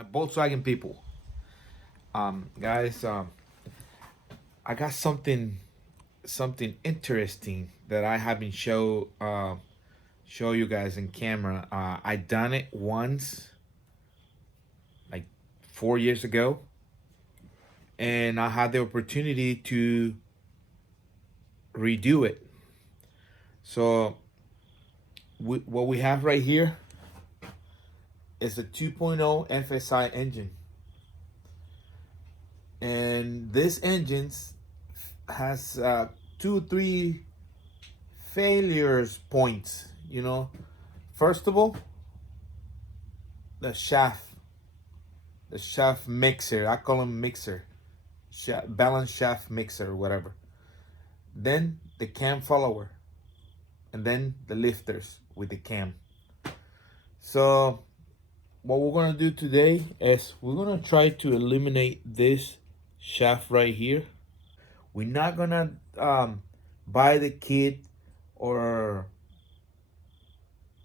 my Volkswagen people. Guys, I got something interesting that I haven't show you guys in camera. I done it once, like 4 years ago, and I had the opportunity to redo it. So what we have right here is a 2.0 FSI engine, and this engine has 2 3 failures points. First of all, the shaft mixer. I call them mixer, balance shaft mixer, whatever. Then the cam follower, and then the lifters with the cam. So what we're gonna do today is we're gonna try to eliminate this shaft right here. We're not gonna buy the kit, or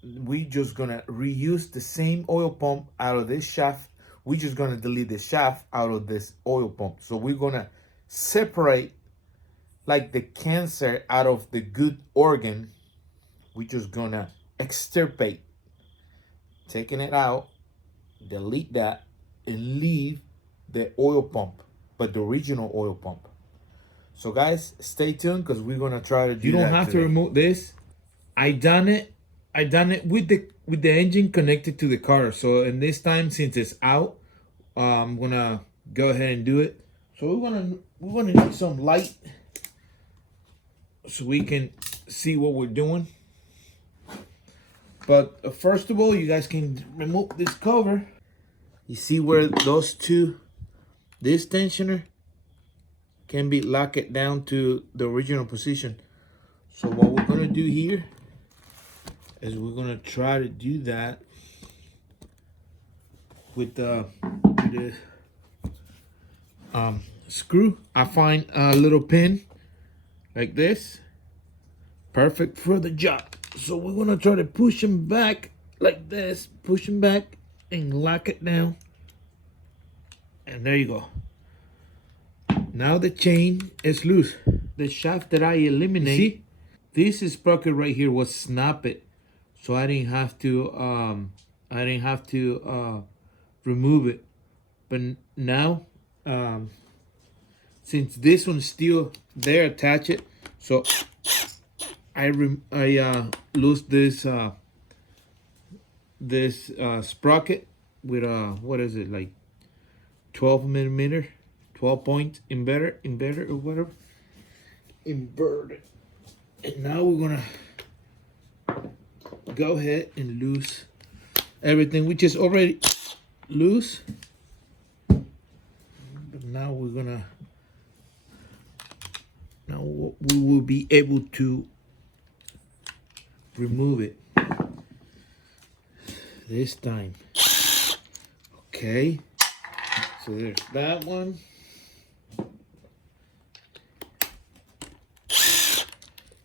we just gonna reuse the same oil pump out of this shaft. We're just gonna delete the shaft out of this oil pump. So we're gonna separate like the cancer out of the good organ. We're just gonna extirpate, taking it out, delete that, and leave the oil pump, but the original oil pump. So guys, stay tuned because we're gonna try to do that. You don't have to remove this. I done it with the engine connected to the car. So in this time, since it's out, I'm gonna go ahead and do it. So we're gonna need some light so we can see what we're doing. But first of all, you guys can remove this cover. You see where those two, this tensioner can be locked down to the original position. So what we're gonna do here is we're gonna try to do that with the screw. I find a little pin like this, perfect for the job. So we're gonna try to push them back like this, push them back and lock it down. And there you go. Now the chain is loose. The shaft that I eliminate, see, this sprocket right here was snapped, so I didn't have to remove it. But now, since this one's still there attached, so I lose this sprocket with what is it, like 12 millimeter, 12 point inverter or whatever, inverted. And now we're gonna go ahead and lose everything, which is already loose. But now we will be able to remove it this time. Okay, so there's that one.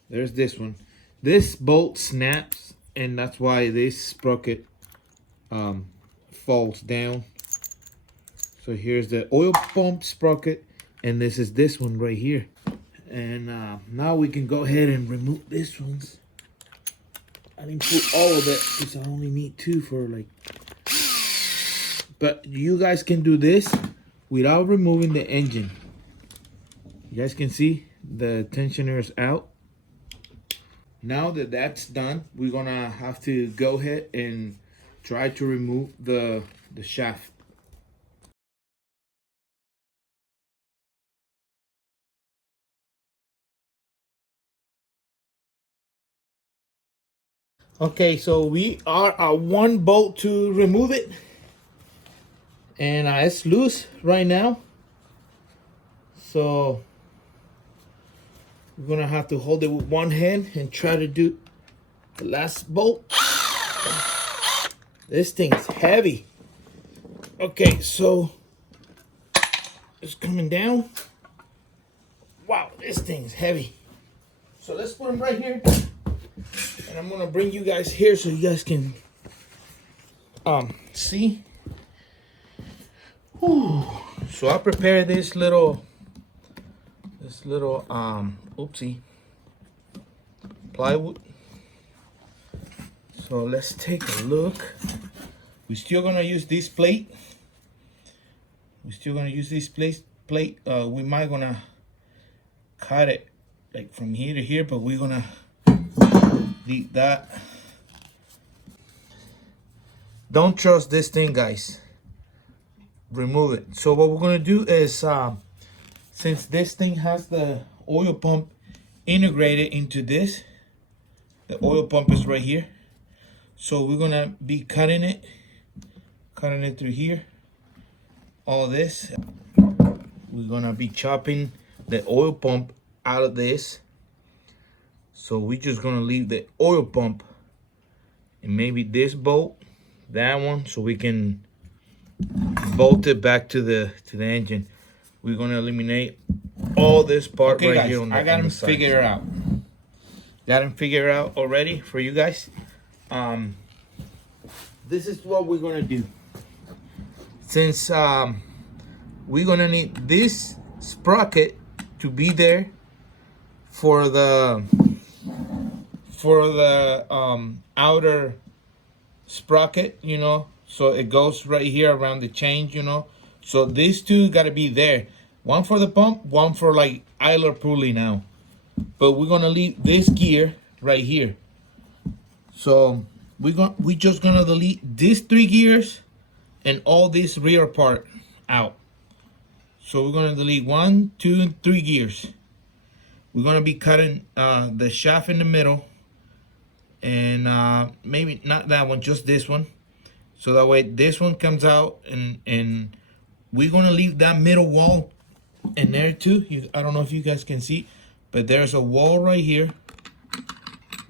There's this one. This bolt snaps, and that's why this sprocket falls down. So here's the oil pump sprocket, and this is this one right here. And now we can go ahead and remove this ones. I didn't put all of it because I only need 2 for like. But you guys can do this without removing the engine. You guys can see the tensioner is out. Now that that's done, we're gonna have to go ahead and try to remove the shaft. Okay, so we are at 1 bolt to remove it, and it's loose right now. So we're gonna have to hold it with one hand and try to do the last bolt. This thing is heavy. Okay, so it's coming down. Wow, this thing's heavy. So let's put them right here. And I'm gonna bring you guys here so you guys can see. Whew. So I prepared this little oopsie plywood. So let's take a look. We're still gonna use this plate. We might gonna cut it like from here to here, but we're gonna leave that. Don't trust this thing, guys. Remove it. So what we're gonna do is, since this thing has the oil pump integrated into this, the oil pump is right here. So we're gonna be cutting it through here. All this. We're gonna be chopping the oil pump out of this. So we're just gonna leave the oil pump and maybe this bolt, that one, so we can bolt it back to the engine. We're gonna eliminate all this part right guys, here on the I got them figured out. Got them figured out already for you guys. This is what we're gonna do. Since we're gonna need this sprocket to be there for the outer sprocket, you know, so it goes right here around the change, you know. So these two got to be there, one for the pump, one for like idler pulley now. But we're gonna leave this gear right here. So we just gonna delete these 3 gears and all this rear part out. So we're gonna delete 1, 2, and 3 gears. We're gonna be cutting the shaft in the middle, and maybe not that one, just this one. So that way this one comes out, and we're gonna leave that middle wall in there too. I don't know if you guys can see, but there's a wall right here.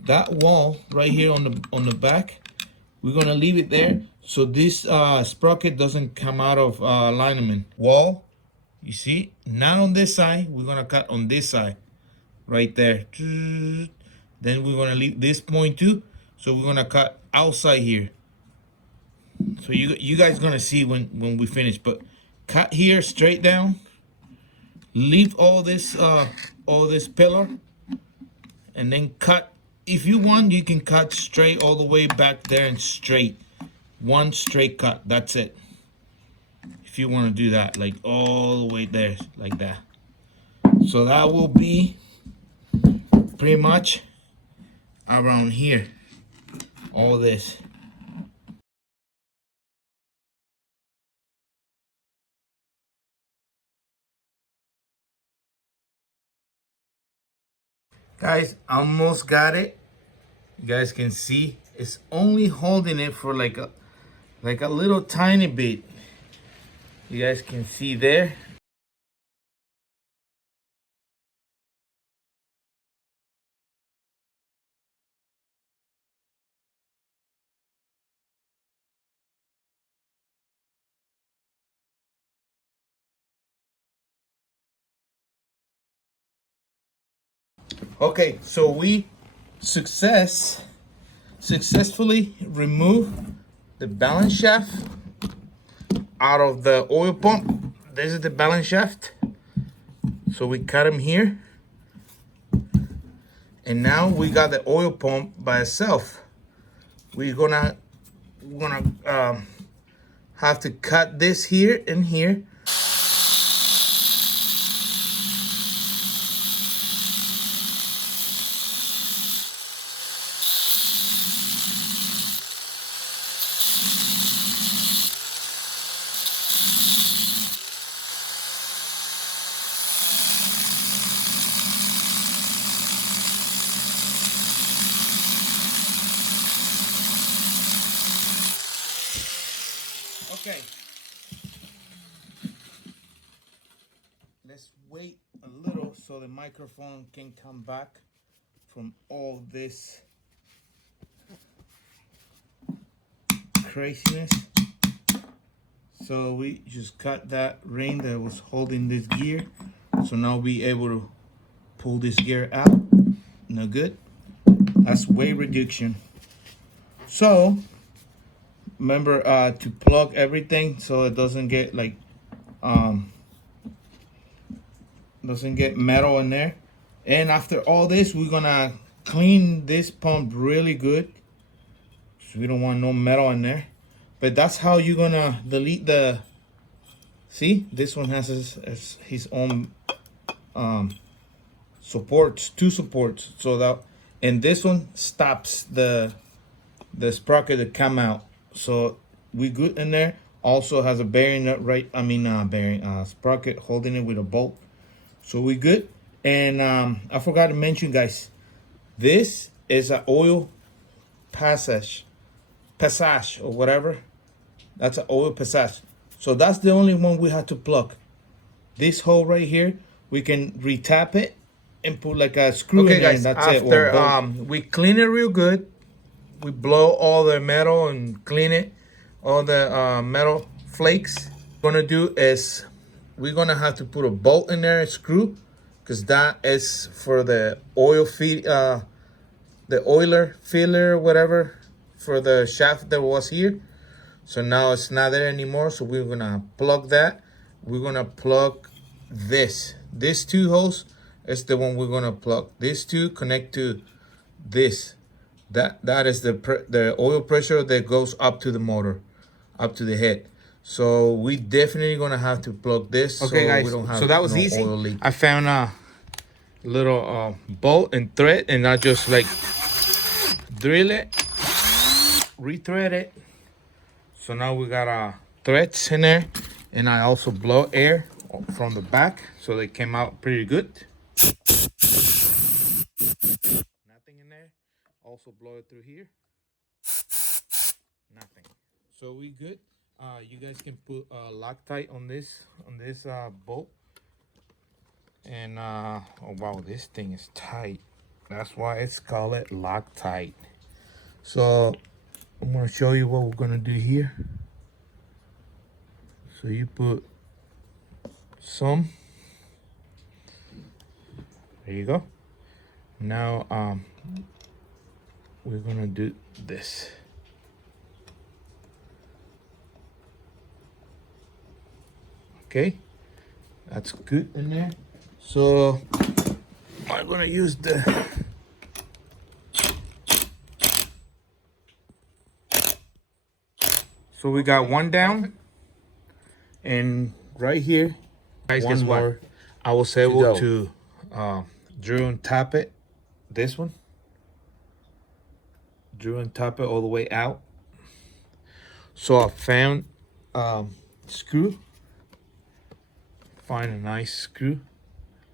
That wall right here on the back, we're gonna leave it there so this sprocket doesn't come out of alignment. Wall, you see? Not on this side. We're gonna cut on this side, right there. Then we're gonna leave this point too. So we're gonna cut outside here. So you guys gonna see when we finish. But cut here straight down. Leave all this pillar, and then cut. If you want, you can cut straight all the way back there and straight. One straight cut. That's it. If you want to do that, like all the way there, like that. So that will be pretty much around here. All this. Guys, almost got it. You guys can see it's only holding it for like a little tiny bit. You guys can see there. Okay, so we successfully remove the balance shaft out of the oil pump. This is the balance shaft. So we cut them here. And now we got the oil pump by itself. We're gonna have to cut this here and here. Okay. Let's wait a little so the microphone can come back from all this craziness. So we just cut that ring that was holding this gear. So now we able to pull this gear out. No good. That's weight reduction. So remember to plug everything so it doesn't get like metal in there. And after all this, we're gonna clean this pump really good, so we don't want no metal in there. But that's how you're gonna delete the, see, this one has his own supports, two supports, so that, and this one stops the sprocket to come out. So we good in there. Also has a bearing nut, right, bearing sprocket holding it with a bolt. So we good. And I forgot to mention, guys, this is an oil passage or whatever. That's an oil passage. So that's the only one we had to plug. This hole right here, we can retap it and put like a screw in there, and that's after, it. After we clean it real good, we blow all the metal and clean it, all the metal flakes. What we're gonna do is we're gonna have to put a bolt in there, a screw, because that is for the oil feed, the oiler filler, whatever, for the shaft that was here. So now it's not there anymore. So we're gonna plug that. We're gonna plug this. These two holes is the one we're gonna plug. These two connect to this. That is the oil pressure that goes up to the motor, up to the head. So we definitely gonna have to plug this. Okay, so guys. We don't have, so that was easy. Oil leak. I found a little bolt and thread, and I just like drill it, rethread it. So now we got threads in there, and I also blow air from the back, so they came out pretty good. Nothing in there. Also blow it through here. Nothing. So we good. You guys can put Loctite on this bolt. And oh wow, this thing is tight. That's why it's called it Loctite. So I'm gonna show you what we're gonna do here. So you put some. There you go. Now we're gonna do this. Okay, that's good in there. So I'm gonna use the so we got one down, and right here, guys, guess what? I was able to drill and tap it. This one, drill and tap it all the way out. So I found screw. Find a nice screw,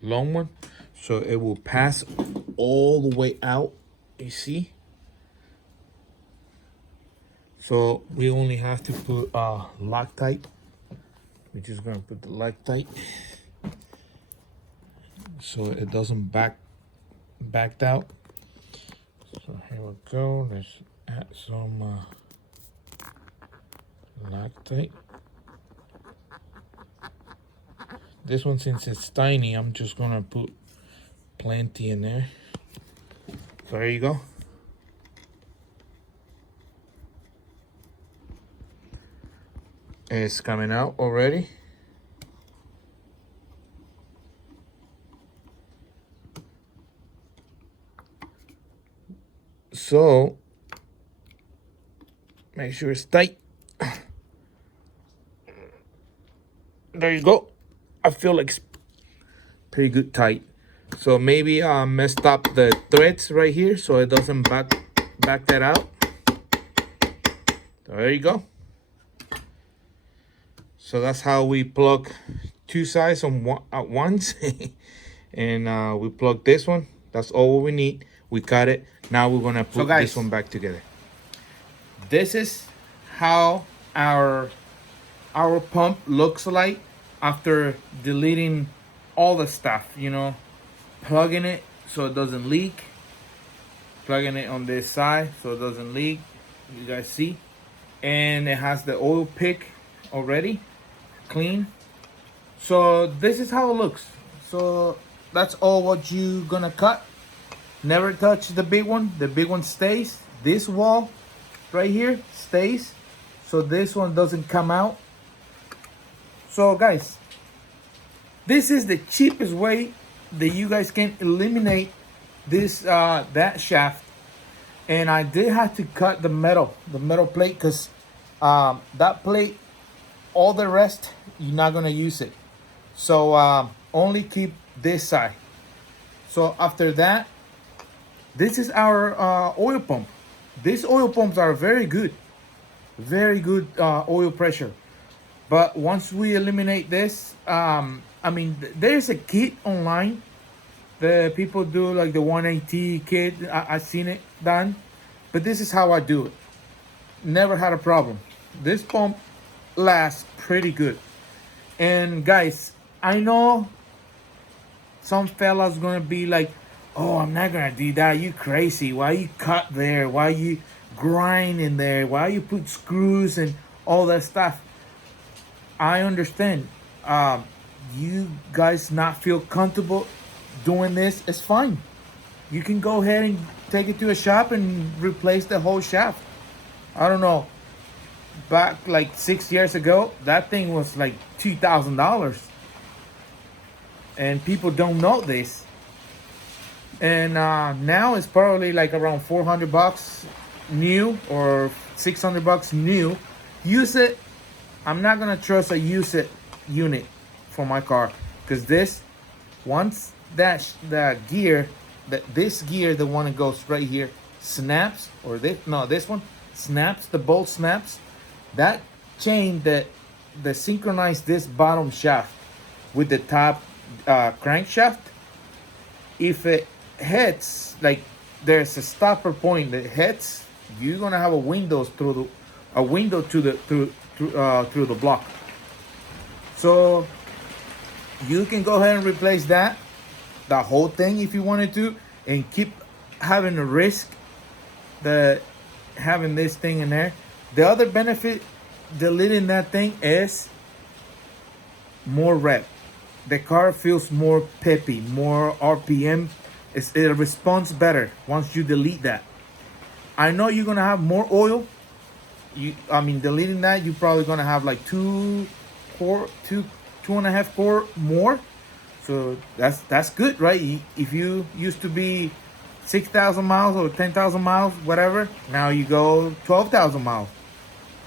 long one, so it will pass all the way out. You see? So we only have to put Loctite. We're just gonna put the Loctite so it doesn't backed out. So here we go. Let's add some Loctite. This one, since it's tiny, I'm just gonna put plenty in there. So there you go. It's coming out already. So make sure it's tight. There you go. I feel like it's pretty good tight. So maybe I messed up the threads right here, so it doesn't back that out. So there you go. So that's how we plug two sides at once. And we plug this one. That's all we need. We cut it. Now we're gonna put this one back together. This is how our pump looks like after deleting all the stuff, you know, plugging it so it doesn't leak, plugging it on this side so it doesn't leak, you guys see, and it has the oil pick already clean. So this is how it looks. So that's all what you gonna cut. Never touch the big one. The big one stays. This wall right here stays, so this one doesn't come out. So guys, this is the cheapest way that you guys can eliminate this that shaft. And I did have to cut the metal plate, because that plate, all the rest, you're not gonna use it. So only keep this side. So after that, this is our oil pump. These oil pumps are very good oil pressure. But once we eliminate this, I mean, there's a kit online. The people do like the 180 kit. I've seen it done, but this is how I do it. Never had a problem. This pump lasts pretty good. And guys, I know some fellas gonna be like, "Oh, I'm not gonna do that. You crazy? Why you cut there? Why you grind in there? Why you put screws and all that stuff?" I understand. You guys not feel comfortable doing this, it's fine. You can go ahead and take it to a shop and replace the whole shaft. I don't know. Back like 6 years ago, that thing was like $2,000, and people don't know this. And now it's probably like around $400 new, or $600 new. Use it. I'm not gonna trust a use it unit for my car, because this, once that gear, this gear, the one that goes right here, snaps, or this one snaps, the bolt snaps, that chain that synchronize this bottom shaft with the top crankshaft, if it hits, like there's a stopper point that hits, you're gonna have a window to the block. So you can go ahead and replace that, the whole thing, if you wanted to, and keep having a risk that having this thing in there. The other benefit deleting that thing is more rep. The car feels more peppy, more RPM. It responds better once you delete that. I know you're gonna have more oil. Deleting that, you're probably gonna have like 2.5 quart more. So that's good, right? If you used to be 6,000 miles or 10,000 miles, whatever, now you go 12,000 miles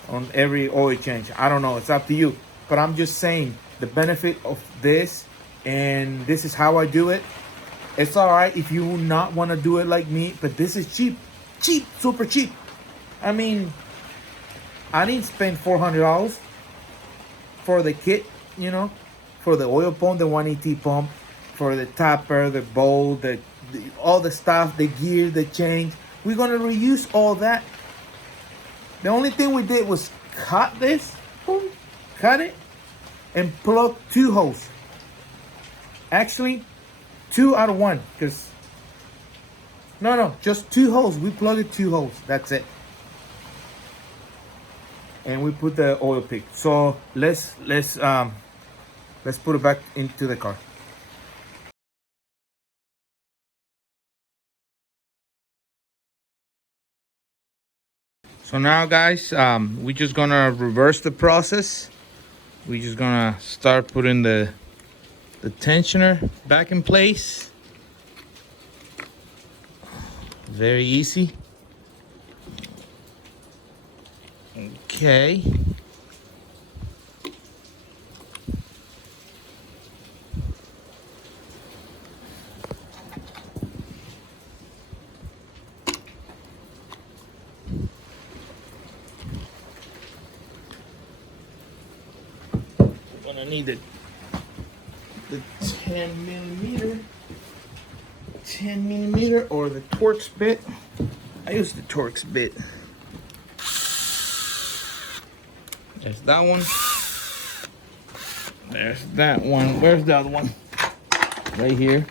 on every oil change. I don't know, it's up to you. But I'm just saying the benefit of this, and this is how I do it. It's all right if you not want to do it like me, but this is cheap, super cheap. I mean, I didn't spend $400 for the kit, for the oil pump, the 180 pump, for the topper, the bowl, all the stuff, the gear, the change. We're gonna reuse all that. The only thing we did was cut this, boom, cut it, and plug 2 holes. Actually, 2 out of 1, because just 2 holes. We plugged 2 holes. That's it. And we put the oil pick. So let's put it back into the car. So now, guys, we're just gonna reverse the process. We're just gonna start putting the tensioner back in place. Very easy. Okay. We're gonna need the 10 millimeter or the Torx bit. I use the Torx bit. There's that one. There's that one. Where's the other one? Right here.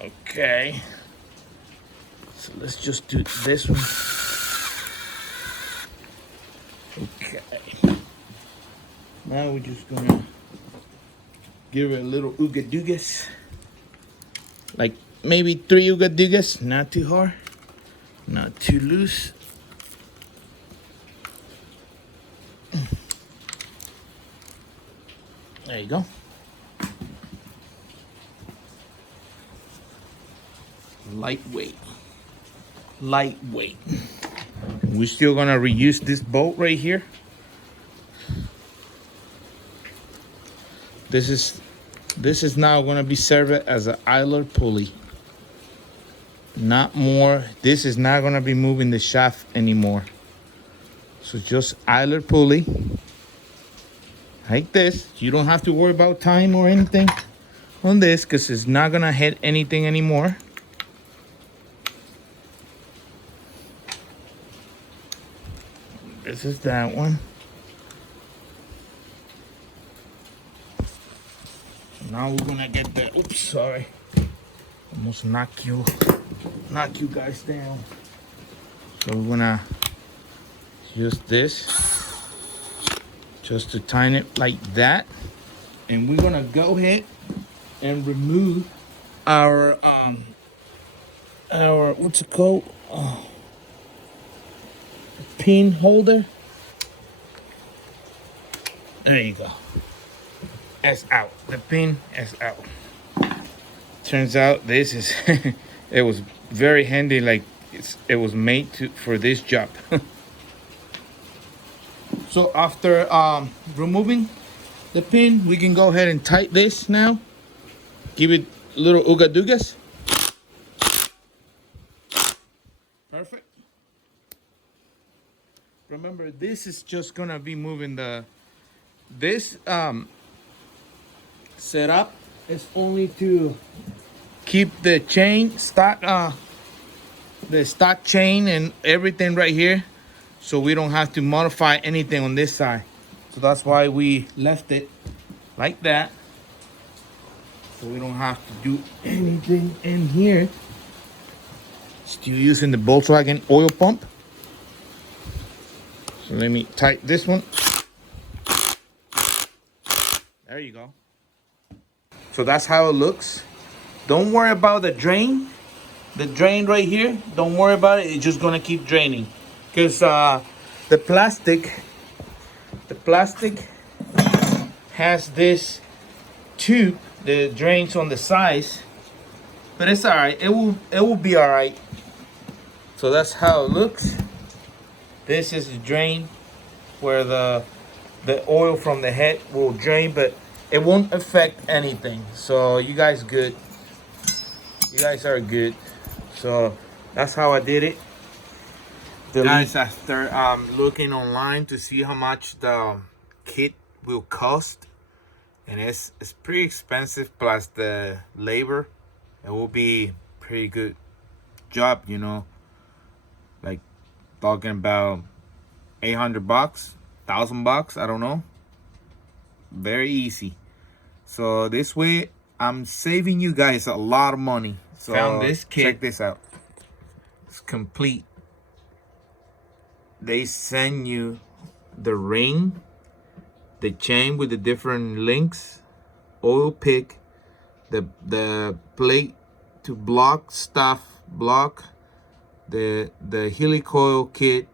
Okay. So let's just do this one. Okay. Now we're just gonna give it a little ooga doogas. Like maybe 3 ooga doogas. Not too hard. Not too loose. There you go. Lightweight. Lightweight. We're still gonna reuse this bolt right here. This is now gonna be served as an idler pulley. Not more. This is not gonna be moving the shaft anymore. So just idler pulley. Like this. You don't have to worry about time or anything on this because it's not gonna hit anything anymore. This is that one. Now we're gonna get the, oops, sorry. Almost knock you guys down. So we're gonna use this just to tighten it like that. And we're gonna go ahead and remove our what's it called? Pin holder. There you go. It's out. The pin is out. Turns out this is it was very handy, like it was made for this job. So after removing the pin, we can go ahead and tighten this now. Give it little ooga doogas. Perfect. Remember, this is just gonna be moving this setup is only to keep the chain stock, the stock chain and everything right here, so we don't have to modify anything on this side. So that's why we left it like that, so we don't have to do anything in here. Still using the Volkswagen oil pump. So let me tighten this one. There you go. So that's how it looks. Don't worry about the drain. The drain right here, don't worry about it. It's just gonna keep draining. Because the plastic has this tube that drains on the sides. But it's alright. It will be alright. So that's how it looks. This is the drain where the oil from the head will drain, but it won't affect anything. So you guys good. You guys are good. So that's how I did it. Guys, after looking online to see how much the kit will cost, and it's pretty expensive, plus the labor, it will be pretty good job, you know, like talking about $800, $1,000, I don't know. Very easy. So this way I'm saving you guys a lot of money. So found this kit. Check this out. It's complete. They send you the ring, the chain with the different links, oil pick, the plate to block stuff, the helicoil kit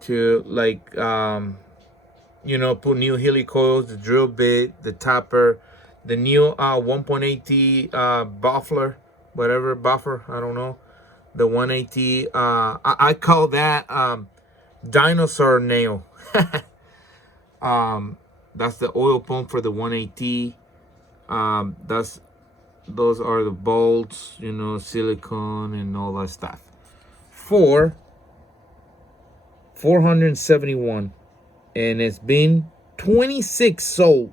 to, like, you know, put new helicoils, the drill bit, the topper, the new 1.8T baffler, whatever buffer, I don't know, the 180. I call that dinosaur nail. That's the oil pump for the 180. Those are the bolts, you know, silicone and all that stuff. For $471, and it's been 26 sold.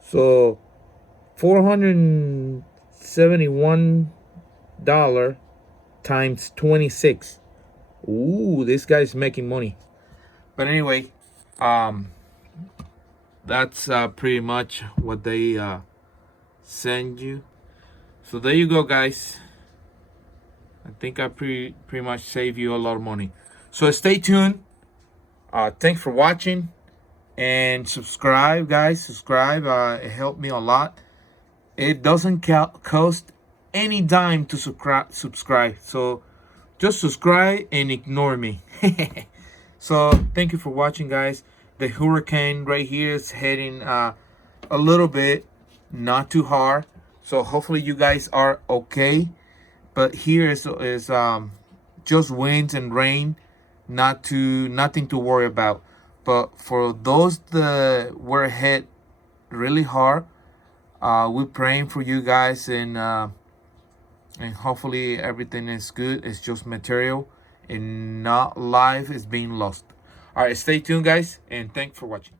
So $471 times 26. Ooh, this guy's making money. But anyway, that's pretty much what they send you. So there you go, guys. I think I pretty much saved you a lot of money. So stay tuned. Thanks for watching, and subscribe, guys. Subscribe. It helped me a lot. It doesn't cost any dime to subscribe. So just subscribe and ignore me. So thank you for watching, guys. The hurricane right here is heading a little bit, not too hard. So hopefully you guys are okay. But here is just winds and rain, nothing to worry about. But for those that were hit really hard, we're praying for you guys, and hopefully everything is good. It's just material and not life is being lost. All right, stay tuned, guys, and thanks for watching.